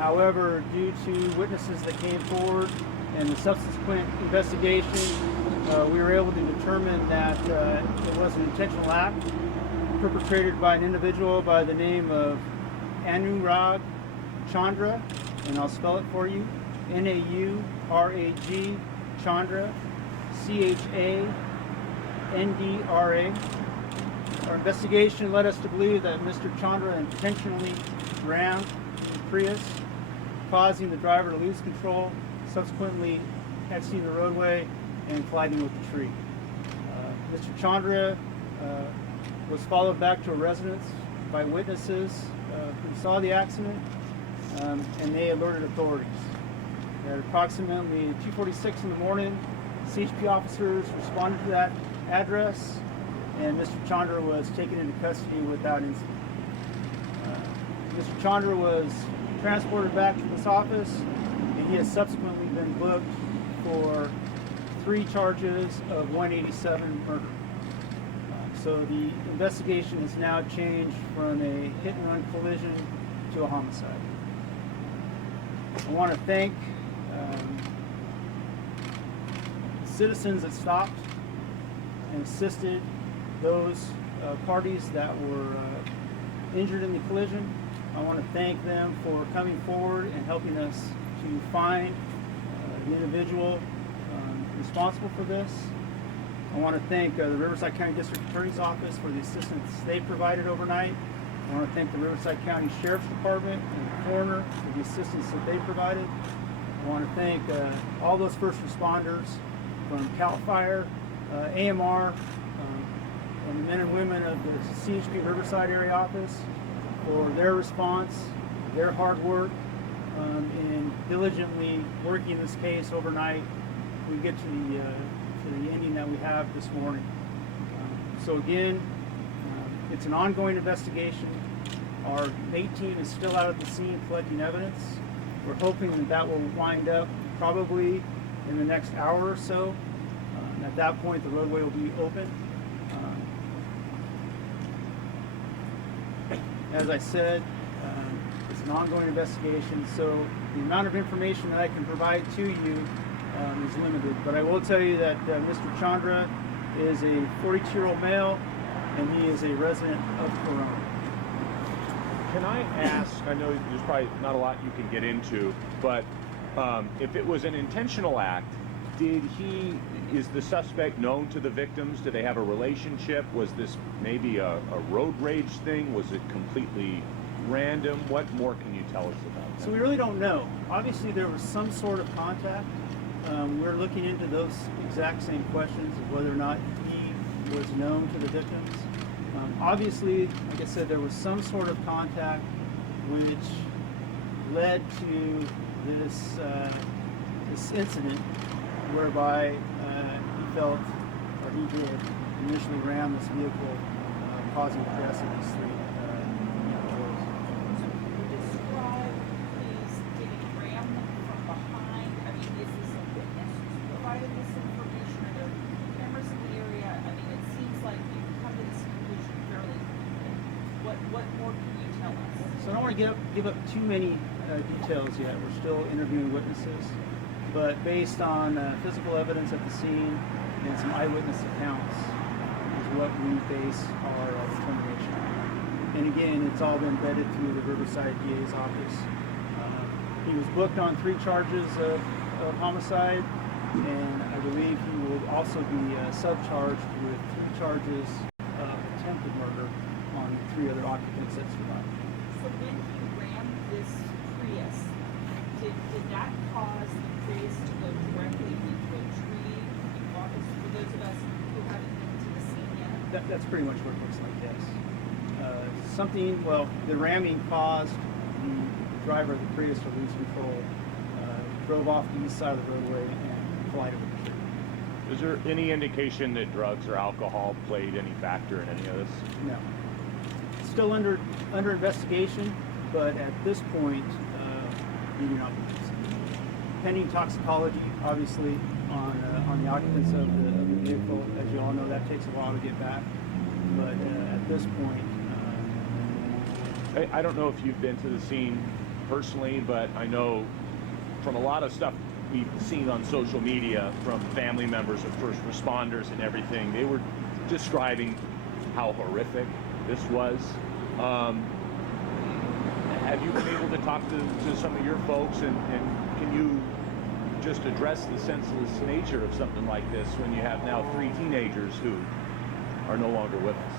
However, due to witnesses that came forward and the subsequent investigation, we were able to determine that it was an intentional act perpetrated by an individual by the name of Anurag Chandra, and I'll spell it for you, Naurag Chandra, Chandra. Our investigation led us to believe that Mr. Chandra intentionally rammed the Prius, causing the driver to lose control, subsequently exiting the roadway and colliding with the tree. Mr. Chandra was followed back to a residence by witnesses who saw the accident, and they alerted authorities. At approximately 2:46 in the morning, CHP officers responded to that address, and Mr. Chandra was taken into custody without incident. Mr. Chandra was transported back to this office, and he has subsequently been booked for 3 charges of 187 murder. So the investigation has now changed from a hit-and-run collision to a homicide. I want to thank citizens that stopped and assisted those parties that were injured in the collision. I want to thank them for coming forward and helping us to find the individual responsible for this. I want to thank the Riverside County District Attorney's Office for the assistance they provided overnight. I want to thank the Riverside County Sheriff's Department and the coroner for the assistance that they provided. I want to thank all those first responders from CAL FIRE, AMR, and the men and women of the CHP Riverside area office for their response, their hard work, in diligently working this case overnight. We get to the ending that we have this morning. So again, it's an ongoing investigation. Our MATE team is still out at the scene collecting evidence. We're hoping that that will wind up probably in the next hour or so. At that point, the roadway will be open. As I said, it's an ongoing investigation, so the amount of information that I can provide to you is limited. But I will tell you that Mr. Chandra is a 42-year-old male, and he is a resident of Corona. Can I ask, I know there's probably not a lot you can get into, but if it was an intentional act, is the suspect known to the victims? Do they have a relationship? Was this maybe a road rage thing? Was it completely random? What more can you tell us about that? So we really don't know. Obviously there was some sort of contact. We're looking into those exact same questions of whether or not he was known to the victims. Obviously, like I said, there was some sort of contact which led to this incident whereby he felt, or he did, initially ram this vehicle, causing the deaths of these 3 employees. Describe, please, did he ram them from behind? I mean, is this a witness who's provided this information? Are there cameras in the area? I mean, it seems like you've come to this conclusion fairly quickly. What more can you tell us? So I don't want to give up too many details yet. We're still interviewing witnesses. But based on physical evidence at the scene and some eyewitness accounts is what we base our determination on. And again, it's all been vetted through the Riverside DA's office. He was booked on 3 charges of homicide, and I believe he will also be subcharged with 3 charges of attempted murder on 3 other occupants that survived. So when he rammed this Prius, did that cause the Prius to go directly into a tree? For those of us who haven't been to the scene yet? That's pretty much what it looks like, yes. The ramming caused the driver of the Prius to lose control, drove off the east side of the roadway and collided with the tree. Is there any indication that drugs or alcohol played any factor in any of this? No. Still under investigation, but at this point, we do not believe so. Pending toxicology, obviously, on the occupants of the vehicle. As you all know, that takes a while to get back. But at this point, I don't know if you've been to the scene, personally, but I know from a lot of stuff we've seen on social media from family members of first responders and everything, they were describing how horrific this was. Have you been able to talk to some of your folks, and can you just address the senseless nature of something like this when you have now 3 teenagers who are no longer with us?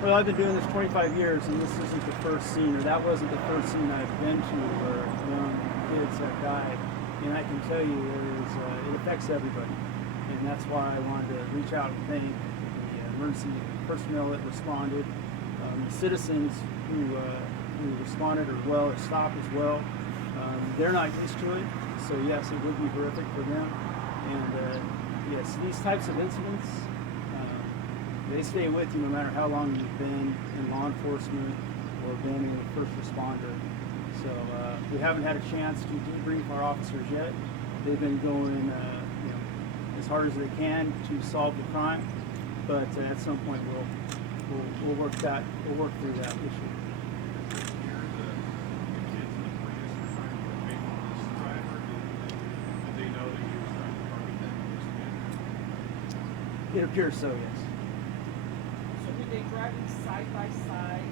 Well, I've been doing this 25 years, and this isn't the first scene, or that wasn't the first scene I've been to where young kids have died. And I can tell you, it affects everybody. And that's why I wanted to reach out and thank the emergency personnel that responded, the citizens who responded as well, or stopped as well. They're not used to it, so yes, it would be horrific for them. And yes, these types of incidents, they stay with you no matter how long you've been in law enforcement or been a first responder. So we haven't had a chance to debrief our officers yet. They've been going as hard as they can to solve the crime, but at some point we'll work through that issue. It appears so, yes. So were they driving side by side,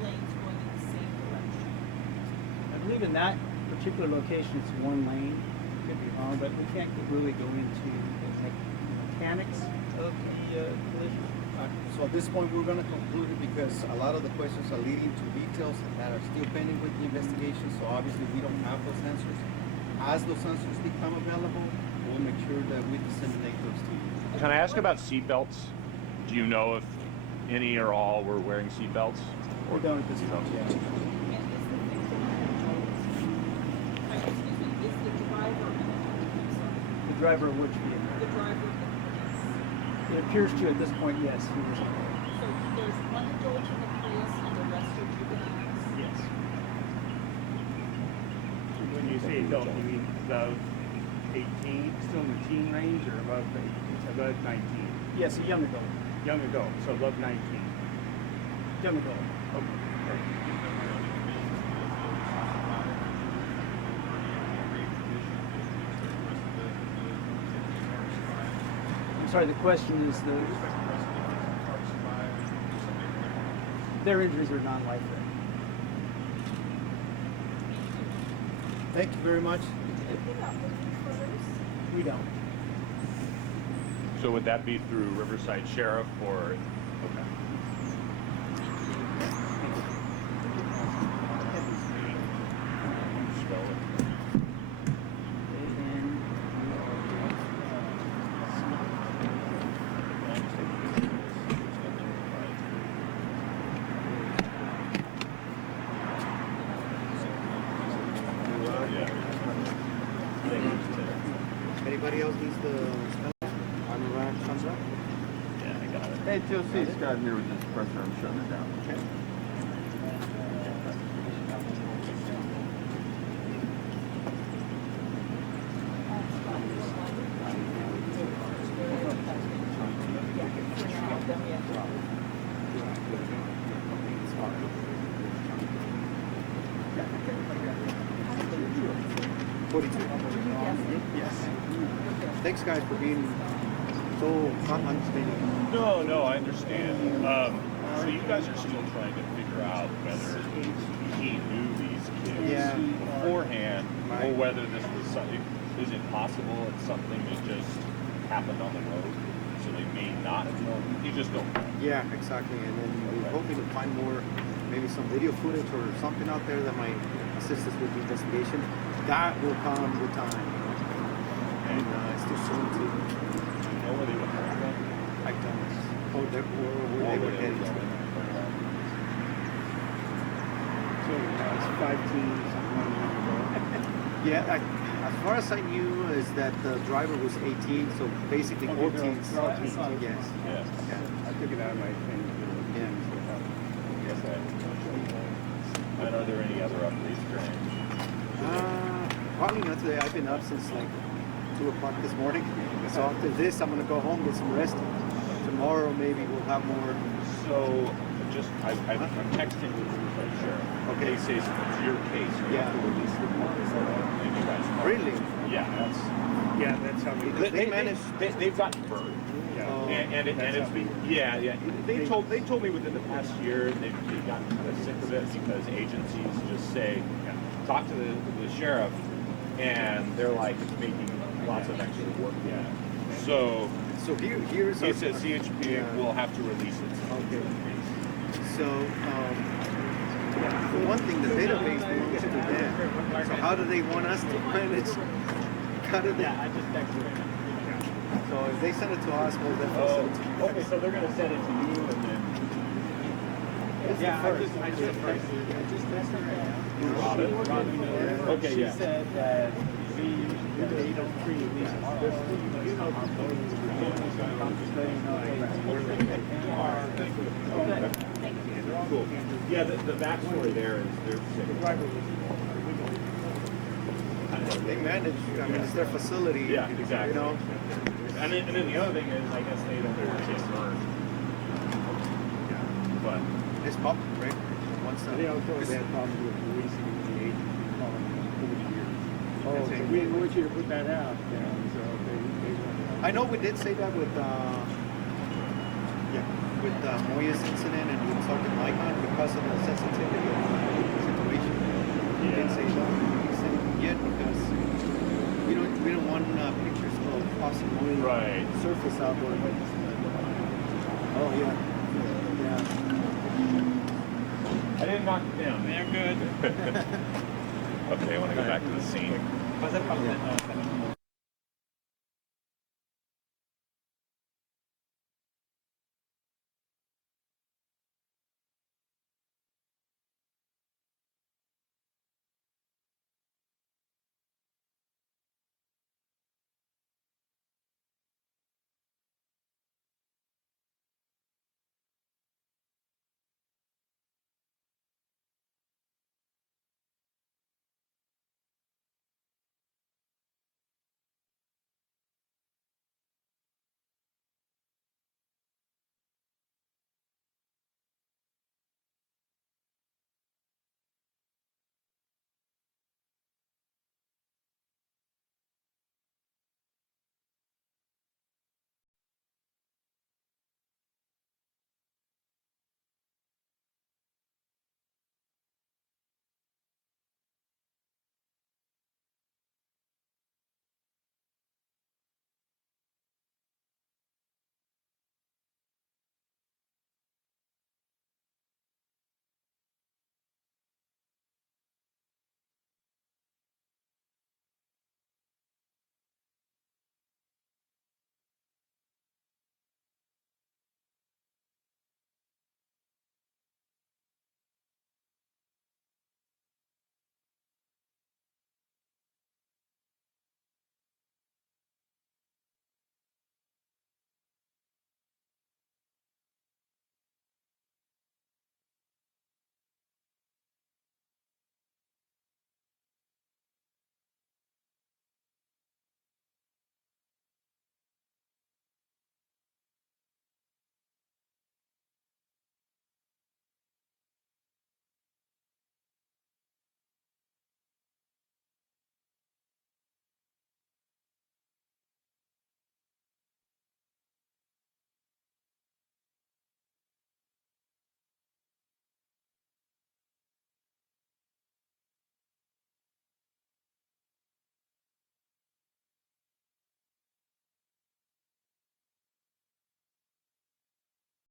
2 lanes going in the same direction? I believe in that particular location it's 1 lane. Could be wrong, but we can't really go into the mechanics of the collision. So at this point, we're going to conclude it because a lot of the questions are leading to details that are still pending with the investigation. So obviously, we don't have those answers. As those answers become available, we'll make sure that we disseminate those to you. Can I ask about seatbelts? Do you know if any or all were wearing seatbelts? We don't at this point. And is the victim is the driver The driver of which vehicle? the driver of the Prius? It appears to at this point, yes, he was. So there's 1 adult in the Prius and the rest are juveniles? Yes. When you say adult, you mean above 18, still in the teen range, or above 19? Yes, a young adult. Young adult, so above 19. Young adult. I'm sorry, the question is their injuries are non-life-threatening. Thank you very much. We don't. So would that be through Riverside Sheriff or? Okay. Anybody else needs the spell? Comes up? Yeah, I got it. Hey, TLC, Scott here with this pressure. I'm shutting it down. Okay. Yes. Thanks, guys, for being so understanding. No, I understand. So you guys are still trying to figure out whether he knew these kids beforehand, or whether this was something. Is it possible it's something that just happened on the road, so they may not have known? You just don't know. Yeah, exactly. And then we're hoping to find more, maybe some video footage or something out there that might assist us with the investigation. That will come with time. And it's too soon to. You know where they were coming from? I don't. Oh, where they were headed to. So it's 5 teens, 1 young adult. Yeah, as far as I knew, is that the driver was 18, so basically Okay, 14. they're all teens. Yes. Yeah. Yeah. I took it out of my thing. Yeah. Okay. And are there any other updates, Grant? Probably not today. I've been up since like 2 o'clock this morning. So after this, I'm gonna go home, get some rest. Tomorrow maybe we'll have more. So I'm texting with the sheriff. Okay. They say it's your case. You have to release the bond. And you guys are. Really? Yeah, that's how we. They managed. They've gotten burned. And it's been, yeah. They told me within the past year they've gotten kind of sick of it because agencies just say, talk to the sheriff, and they're like making lots of extra work. Yeah. So here's he says CHP will have to release it. Okay. So for one thing, the database belongs to them. So how do they want us to manage? How do they? I just texted it. So if they send it to us, we'll definitely send it to you. Okay, so they're gonna send it to you, and then Yeah, I just texted her. Robin. Okay, She yeah. said that they don't treat these Cool. Yeah, the backstory there is they're sick. They manage. I mean, it's their facility. Yeah, exactly. You know. And then the other thing is, I guess they don't get burned. But It's popular, right? Once They also had problems with releasing the agency over the years. And saying, we want you to put that out, you know, so they want I know we did say that with Moya's incident and with Sergeant Lycon because of the sensitivity of the situation. We did say that we said yet because we don't want pictures of possibly Right. surface out there. Oh yeah. I didn't knock it down. They're good. Okay, I want to go back to the scene.